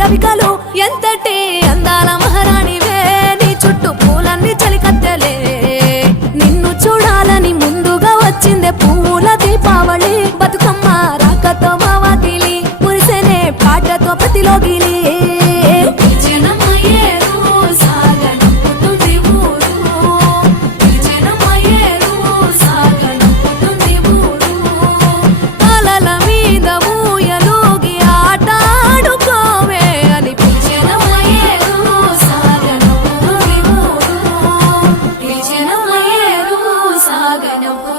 రవికలు ఎంతటి అందాల మహారాణివే నీ చుట్టూ పూలన్నీ చలికత్తెలే నిన్ను చూడాలని ముందుగా వచ్చిందే పూల know